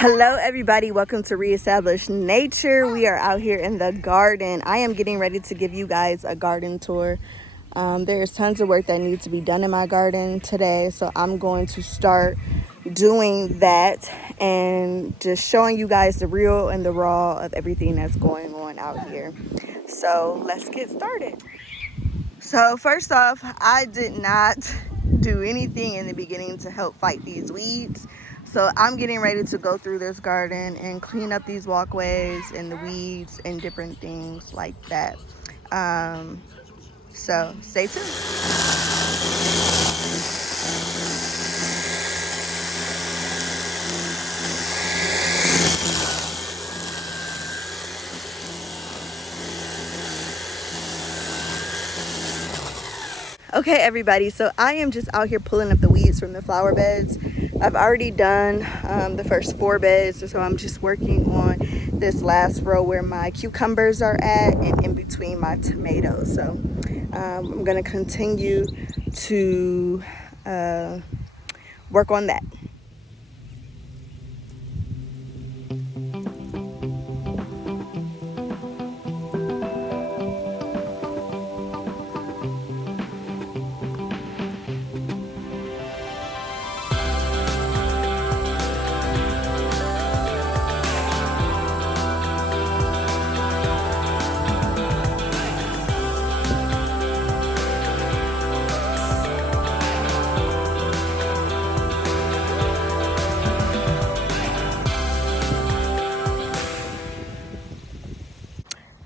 Hello everybody, welcome to Reestablished Nature. We are out here in the garden. I am getting ready to give you guys a garden tour. There's tons of work that needs to be done in my garden today, so I'm going to start doing that and just showing you guys the real and the raw of everything that's going on out here. So let's get started. So first off, I did not do anything in the beginning to help fight these weeds. So I'm getting ready to go through this garden and clean up these walkways and the weeds and different things like that. So stay tuned. Okay everybody, so I am just out here pulling up the weeds from the flower beds. I've already done the first 4 beds, so I'm just working on this last row where my cucumbers are at and in between my tomatoes. So I'm going to continue to work on that.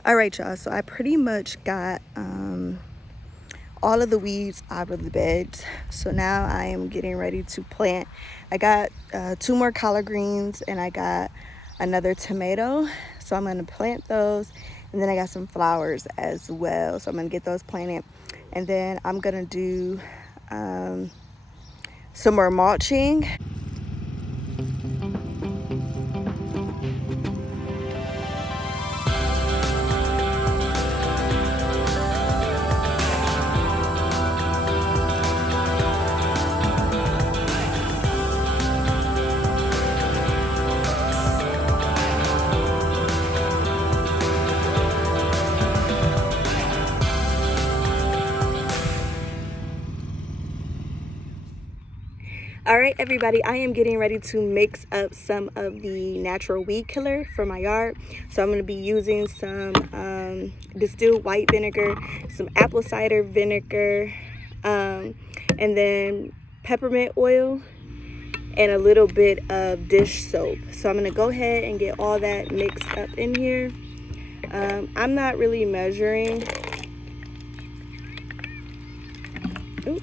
All right, y'all, so I pretty much got all of the weeds out of the beds. So now I am getting ready to plant. I got 2 more collard greens and I got another tomato. So I'm gonna plant those. And then I got some flowers as well. So I'm gonna get those planted. And then I'm gonna do some more mulching. All right, everybody, I am getting ready to mix up some of the natural weed killer for my yard. So I'm going to be using some distilled white vinegar, some apple cider vinegar, and then peppermint oil and a little bit of dish soap. So I'm going to go ahead and get all that mixed up in here. I'm not really measuring. Ooh.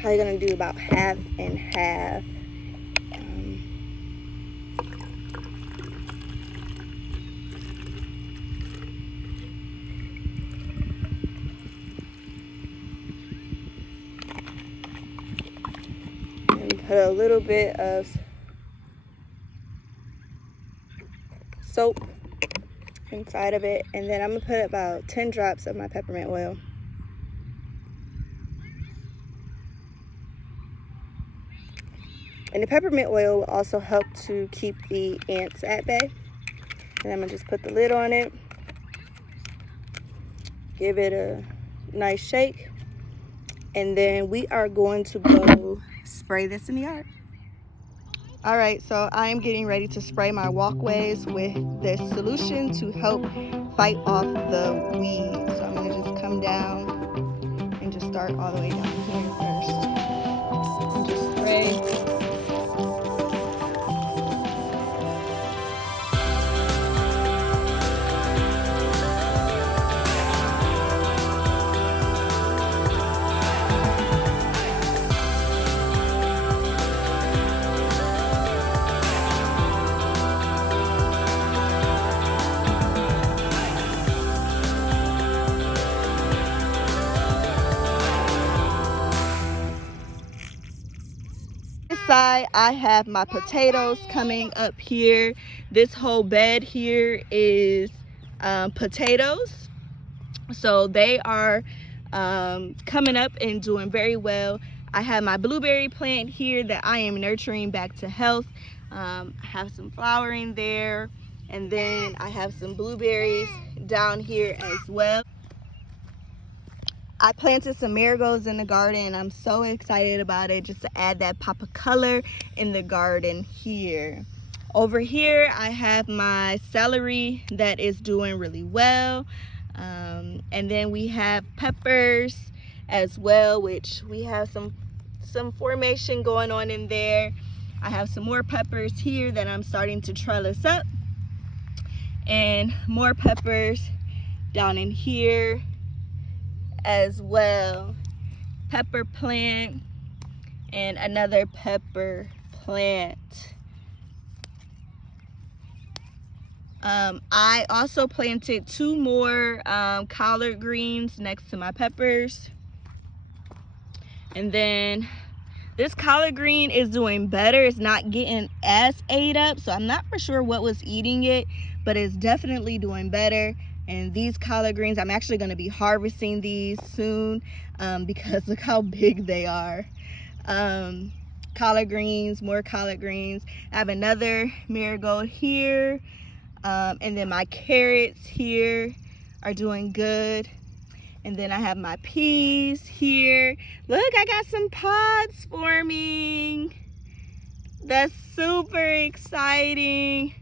Probably gonna do about half and half. And put a little bit of soap inside of it, and then I'm gonna put about 10 drops of my peppermint oil. And the peppermint oil will also help to keep the ants at bay. And I'm gonna just put the lid on it, give it a nice shake, and then we are going to go spray this in the yard. All right, so I am getting ready to spray my walkways with this solution to help fight off the weeds. So I'm gonna just come down and just start all the way down here first. Just spray. July, I have my potatoes coming up here. This whole bed here is potatoes. So they are coming up and doing very well. I have my blueberry plant here that I am nurturing back to health. I have some flowering there, and then I have some blueberries down here as well. I planted some marigolds in the garden. I'm so excited about it, just to add that pop of color in the garden here. Over here, I have my celery that is doing really well. And then we have peppers as well, which we have some formation going on in there. I have some more peppers here that I'm starting to trellis up, and more peppers down in here as well. Pepper plant and another pepper plant. I also planted 2 more collard greens next to my peppers. And then this collard green is doing better. It's not getting as ate up, so I'm not for sure what was eating it, but it's definitely doing better. And these collard greens, I'm actually going to be harvesting these soon because look how big they are. Collard greens, more collard greens. I have another marigold here. And then my carrots here are doing good. And then I have my peas here. Look, I got some pods forming. That's super exciting.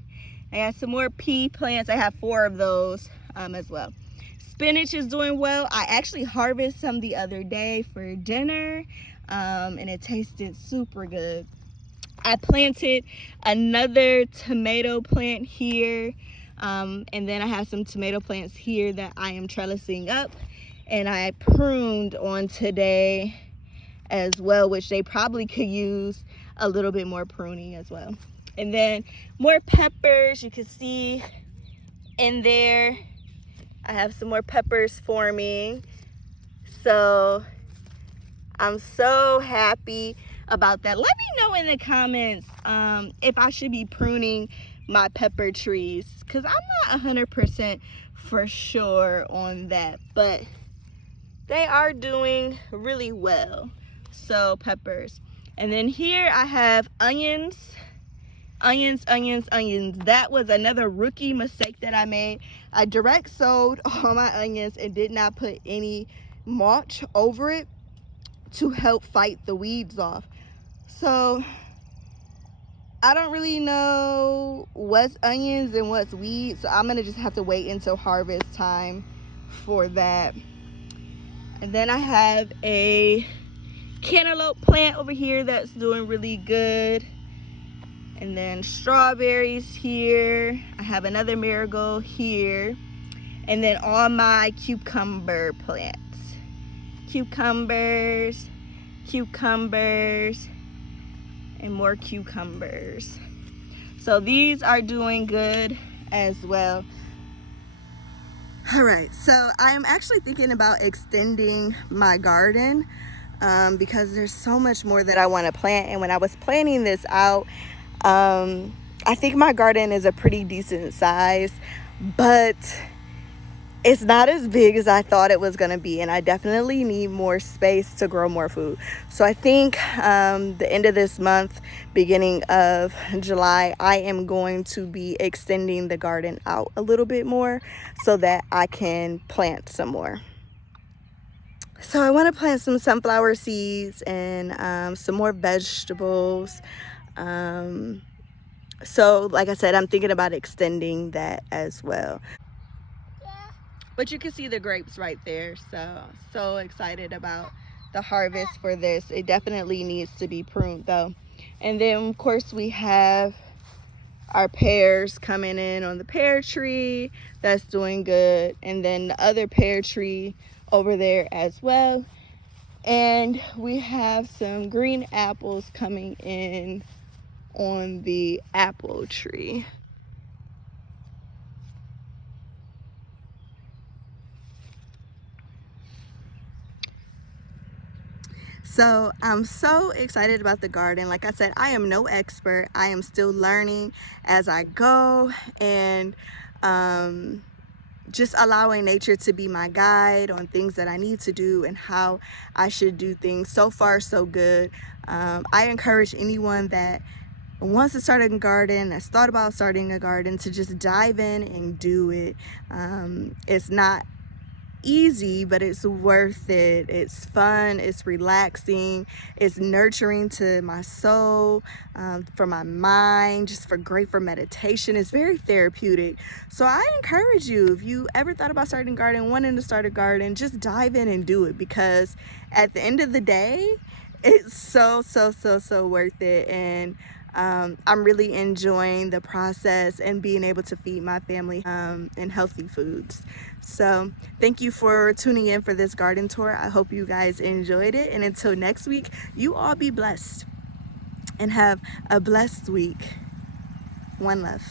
I got some more pea plants. I have 4 of those as well. Spinach is doing well. I actually harvested some the other day for dinner, and it tasted super good. I planted another tomato plant here, and then I have some tomato plants here that I am trellising up, and I pruned on today as well, which they probably could use a little bit more pruning as well. And then more peppers, you can see in there. I have some more peppers forming, so I'm so happy about that. Let me know in the comments if I should be pruning my pepper trees, because I'm not 100% for sure on that, but they are doing really well. So peppers. And then here I have onions. That was another rookie mistake that I made. I direct sowed all my onions and did not put any mulch over it to help fight the weeds off. So I don't really know what's onions and what's weeds, so I'm gonna just have to wait until harvest time for that. And then I have a cantaloupe plant over here that's doing really good. And then strawberries here. I have another marigold here. And then all my cucumber plants. Cucumbers, and more cucumbers. So these are doing good as well. All right, so I am actually thinking about extending my garden because there's so much more that I want to plant. And when I was planning this out, I think my garden is a pretty decent size, but it's not as big as I thought it was going to be, and I definitely need more space to grow more food. So I think the end of this month, beginning of July, I am going to be extending the garden out a little bit more so that I can plant some more. So I want to plant some sunflower seeds and some more vegetables. So like I said, I'm thinking about extending that as well. But you can see the grapes right there. So excited about the harvest for this. It definitely needs to be pruned though. And then of course we have our pears coming in on the pear tree. That's doing good. And then the other pear tree over there as well. And we have some green apples coming in on the apple tree. So I'm so excited about the garden. Like I said, I am no expert. I am still learning as I go, and just allowing nature to be my guide on things that I need to do and how I should do things. So far, so good. I encourage anyone that wants to start a garden, that's thought about starting a garden, to just dive in and do it. It's not easy, but it's worth it. It's fun, it's relaxing, it's nurturing to my soul, for my mind, just great for meditation. It's very therapeutic. So I encourage you, if you ever thought about starting a garden, wanting to start a garden, just dive in and do it, because at the end of the day, it's so worth it. And I'm really enjoying the process and being able to feed my family and healthy foods. So thank you for tuning in for this garden tour. I hope you guys enjoyed it, and until next week, you all be blessed and have a blessed week. One love.